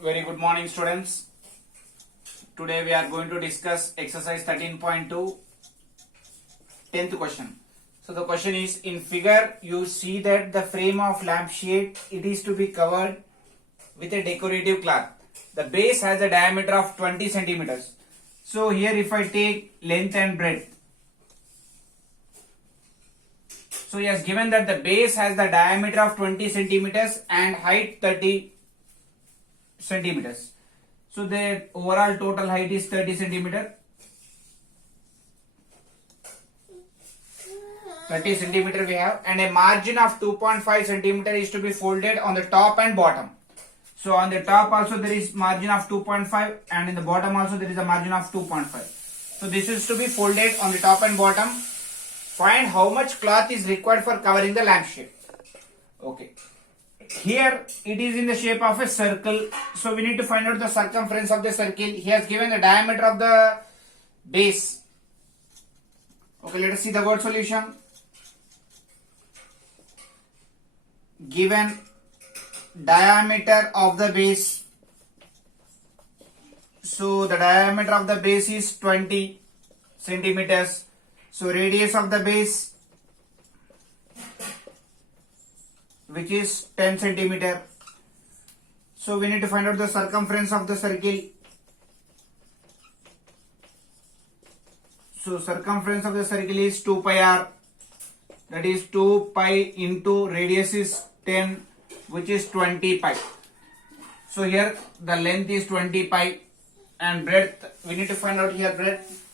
Very good morning, students. Today we are going to discuss exercise 13.2, 10th question. So the question is, in figure you see that the frame of lampshade, it is to be covered with a decorative cloth. The base has a diameter of 20 centimeters. So here if I take length and breadth, so he has given that the base has the diameter of 20 centimeters and height 30 centimeters. So the overall total height is 30 centimeter. 30 centimeter we have, and a margin of 2.5 centimeter is to be folded on the top and bottom. So on the top also there is margin of 2.5, and in the bottom also there is a margin of 2.5. So this is to be folded on the top and bottom. Find how much cloth is required for covering the lampshade. Okay. Here it is in the shape of a circle. So we need to find out the circumference of the circle. He has given the diameter of the base. Okay, let us see the word solution. Given diameter of the base. So the diameter of the base is 20 centimeters. So radius of the base, which is 10 centimeter. So we need to find out the circumference of the circle. So circumference of the circle is 2 pi r. That is 2 pi into radius is 10, which is 20 pi. So here the length is 20 pi and breadth, we need to find out here breadth.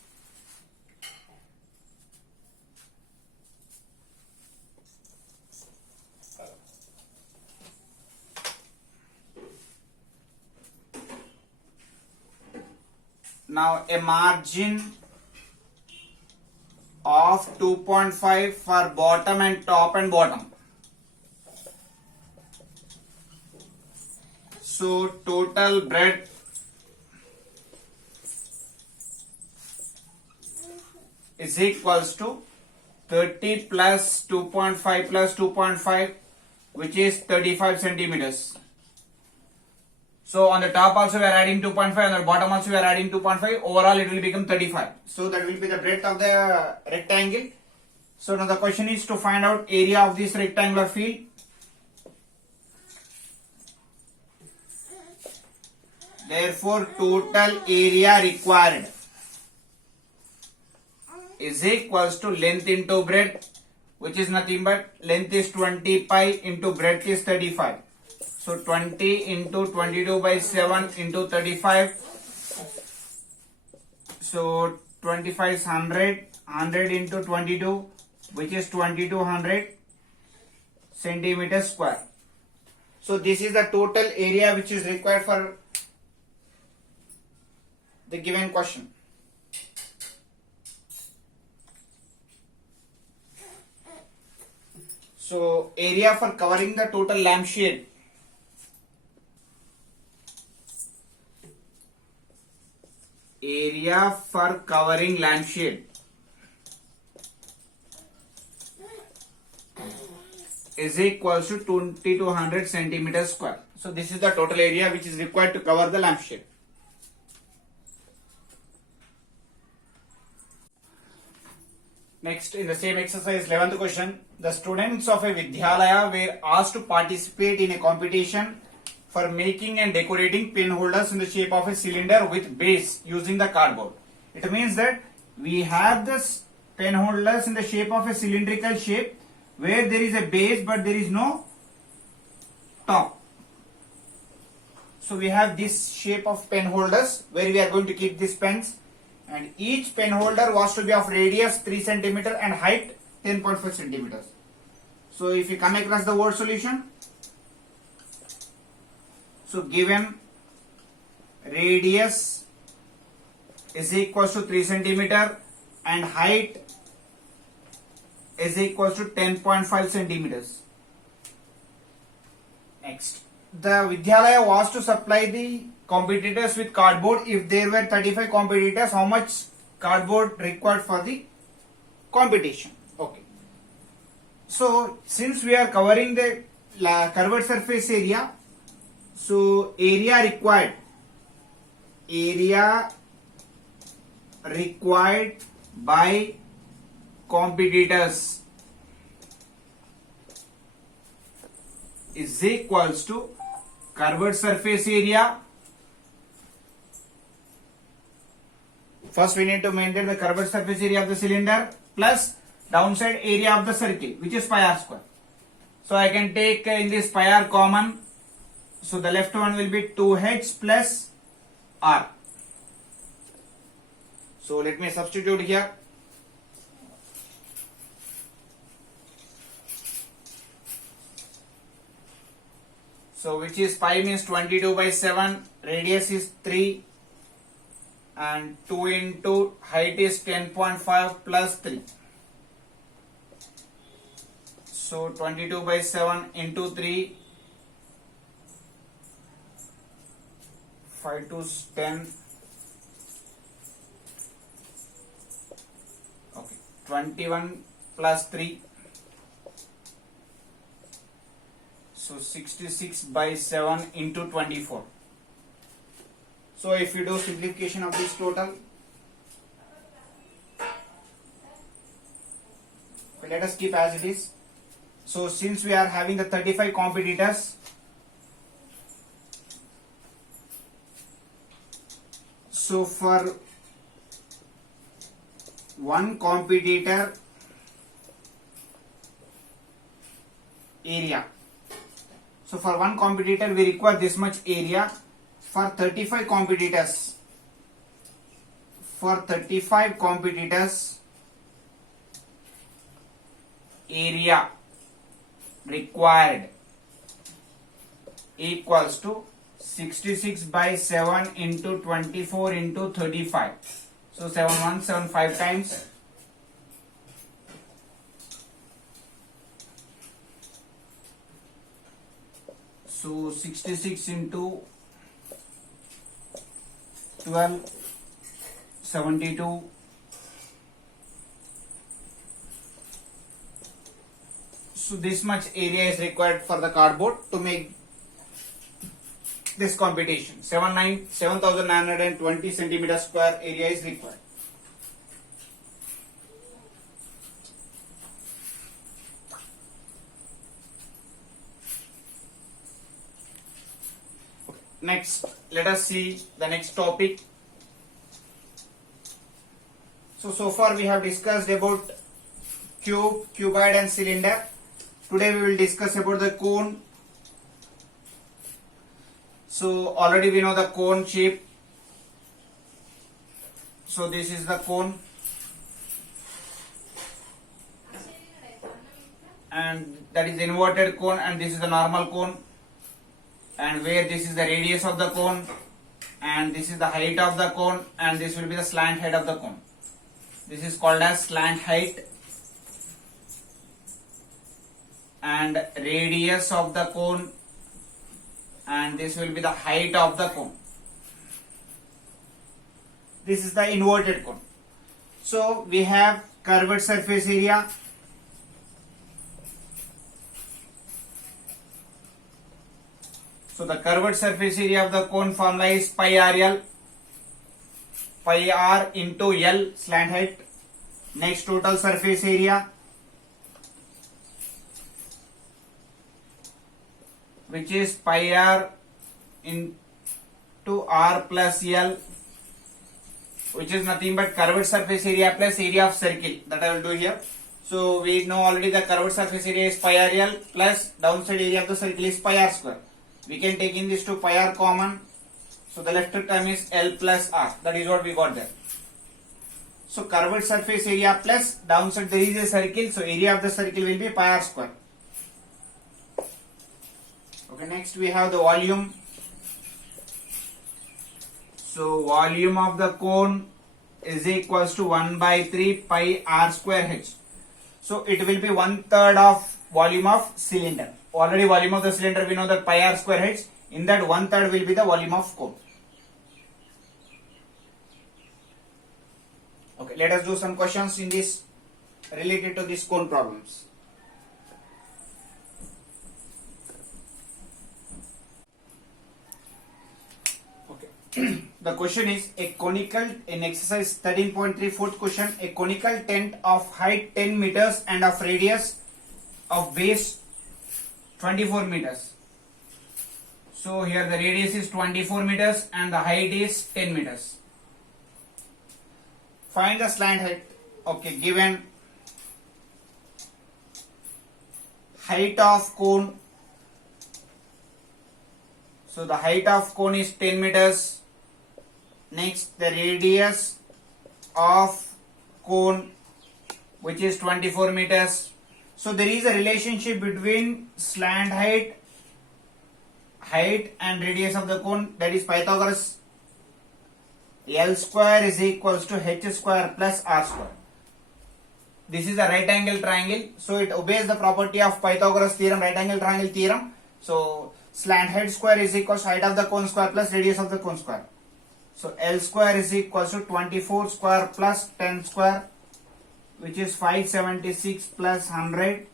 Now a margin of 2.5 for bottom and top and bottom. So total breadth is equals to 30 plus 2.5 plus 2.5, which is 35 centimeters. So on the top also we are adding 2.5, on the bottom also we are adding 2.5. Overall it will become 35. So that will be the breadth of the rectangle. So now the question is to find out area of this rectangular field. Therefore total area required is equals to length into breadth, which is nothing but length is 20 pi into breadth is 35. So 20 into 22 by 7 into 35. So 25 is 100. 100 into 22, which is 2200 centimeters square. So this is the total area which is required for the given question. So area for covering the total lampshade. Area for covering lampshade is equals to 2200 centimeters square. So this is the total area which is required to cover the lampshade. Next, in the same exercise, 11th question, the students of a Vidyalaya were asked to participate in a competition for making and decorating pen holders in the shape of a cylinder with base using the cardboard. It means that we have this pen holders in the shape of a cylindrical shape where there is a base but there is no top. So we have this shape of pen holders where we are going to keep these pens, and each pen holder was to be of radius 3 centimeter and height 10.5 centimeters. So if you come across the word solution, so given radius is equals to 3 centimeter and height is equals to 10.5 centimeters. Next, the Vidyalaya was to supply the competitors with cardboard. If there were 35 competitors, how much cardboard required for the competition? Okay. So since we are covering the curved surface area, So area required by competitors is equals to curved surface area. First we need to maintain the curved surface area of the cylinder plus downside area of the circle, which is pi r square. So I can take in this pi r common. So the left one will be 2h plus r. So let me substitute here. So which is pi means 22 by 7, radius is 3 and 2 into height is 10.5 plus 3. So 22 by 7 into 3, 5 to 10. Okay, 21 plus 3. So 66 by 7 into 24. So if you do simplification of this total, let us keep as it is. So since we are having the 35 competitors, so for one competitor area, so for one competitor we require this much area. For 35 competitors, area required equals to 66 by 7 into 24 into 35. So 7175 times. So 66 into 12, 72. So this much area is required for the cardboard to make this competition. 7,920 centimeter square area is required. Next, let us see the next topic. So far we have discussed about cube, cuboid and cylinder. Today we will discuss about the cone. So already we know the cone shape. So this is the cone. And that is inverted cone, and this is the normal cone. And where this is the radius of the cone, and this is the height of the cone, and this will be the slant height of the cone. This is called as slant height, and radius of the cone, and this will be the height of the cone. This is the inverted cone. So we have curved surface area. So the curved surface area of the cone formula is pi r into L, slant height. Next, total surface area, which is pi r into r plus L, which is nothing but curved surface area plus area of circle, that I will do here. So we know already the curved surface area is pi r L plus downside area of the circle is pi r square. We can take in this to pi r common. So the left term is L plus R. That is what we got there. So curved surface area plus downside there is a circle. So area of the circle will be pi r square. Okay, next we have the volume. So volume of the cone is equals to 1 by 3 pi r square h. So it will be 1/3 of volume of cylinder. Already volume of the cylinder we know that pi r square h. In that 1/3 will be the volume of cone. Okay, let us do some questions in this related to these cone problems. The question is a conical in exercise 13.3 fourth question, a conical tent of height 10 meters and of radius of base 24 meters. So here the radius is 24 meters and the height is 10 meters. Find the slant height. Okay, given height of cone. So the height of cone is 10 meters. Next, the radius of cone, which is 24 meters. So there is a relationship between slant height and radius of the cone, that is Pythagoras. L square is equals to h square plus r square. This is a right angle triangle, so it obeys the property of Pythagoras theorem, right angle triangle theorem. So slant height square is equals to height of the cone square plus radius of the cone square. So L square is equals to 24 square plus 10 square, which is 576 plus 100,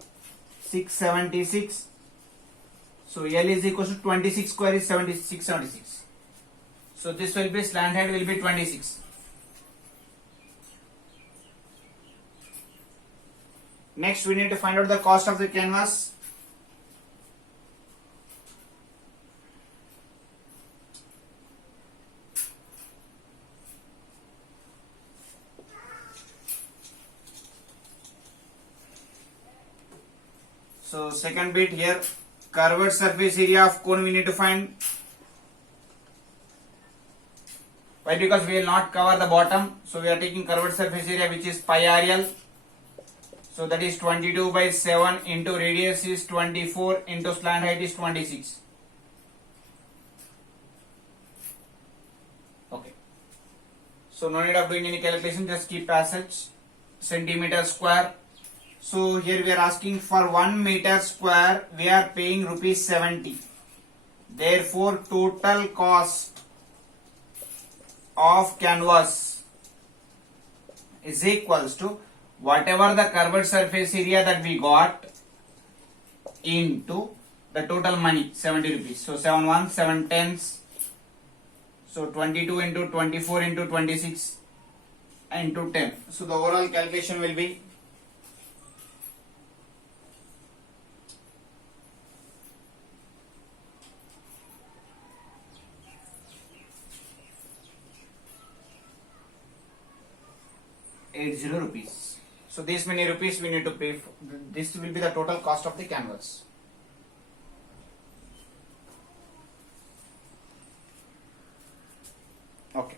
676. So L is equals to 26 square is 676. So this will be, slant height will be 26. Next we need to find out the cost of the canvas. So second bit here, curved surface area of cone we need to find. Why? Because we will not cover the bottom, so we are taking curved surface area, which is pi RL. So that is 22 by 7 into radius is 24 into slant height is 26. Okay. So no need of doing any calculation, just keep as such. Centimeter square. So here we are asking for 1 meter square, we are paying rupees 70. Therefore total cost of canvas is equals to whatever the curved surface area that we got into the total money, 70 rupees. So 7 1, 7 tens. So 22 into 24 into 26 into 10. So the overall calculation will be 80 rupees. So this many rupees we need to pay for. This will be the total cost of the canvas. Okay.